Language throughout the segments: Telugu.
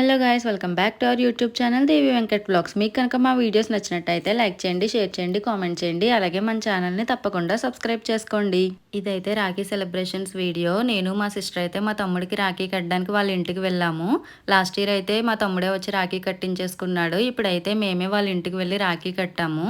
Hello guys, welcome back to our YouTube channel Devi Venkat blogs. మీకు కనుక మా వీడియోస్ నచ్చినట్టయితే లైక్ చేయండి, షేర్ చేయండి, కామెంట్ చేయండి. అలాగే మన ఛానల్ని తప్పకుండా సబ్స్క్రైబ్ చేసుకోండి. ఇదైతే రాఖీ సెలబ్రేషన్స్ వీడియో. నేను మా సిస్టర్ అయితే మా తమ్ముడికి రాఖీ కట్టడానికి వాళ్ళ ఇంటికి వెళ్ళాము. లాస్ట్ ఇయర్ అయితే మా తమ్ముడే వచ్చి రాఖీ కట్టించేసుకున్నాడు. ఇప్పుడైతే మేమే వాళ్ళ ఇంటికి వెళ్ళి రాఖీ కట్టాము.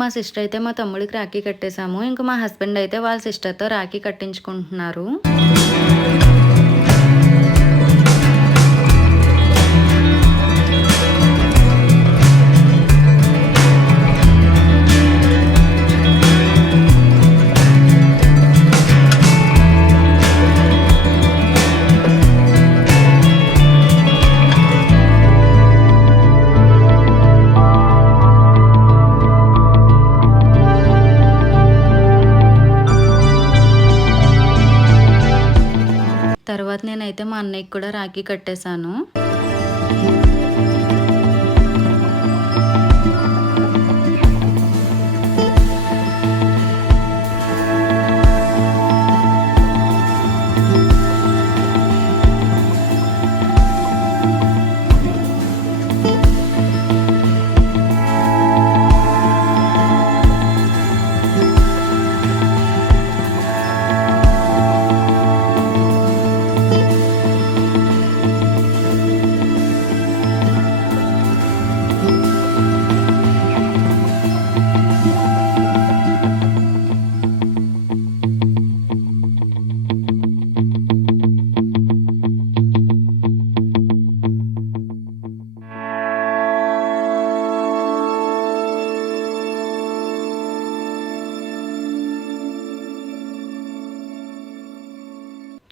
మా సిస్టర్ అయితే మా తమ్ముడికి రాఖీ కట్టేశాము. ఇంకా మా హస్బెండ్ అయితే వాళ్ళ సిస్టర్తో రాఖీ కట్టించుకుంటున్నారు. తర్వాత నేనైతే మా అన్నయ్యకి కూడా రాఖీ కట్టేశాను.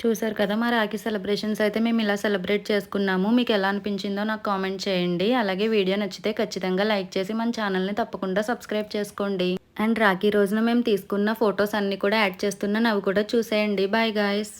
చూసారు కదా, మా రాఖీ సెలబ్రేషన్స్ అయితే మేము ఇలా సెలబ్రేట్ చేసుకున్నాము. మీకు ఎలా అనిపించిందో నాకు కామెంట్ చేయండి. అలాగే వీడియో నచ్చితే ఖచ్చితంగా లైక్ చేసి మన ఛానల్ని తప్పకుండా సబ్స్క్రైబ్ చేసుకోండి. అండ్ రాఖీ రోజున మేము తీసుకున్న ఫొటోస్ అన్నీ కూడా యాడ్ చేస్తున్నాను, అవి కూడా చూసేయండి. Bye guys.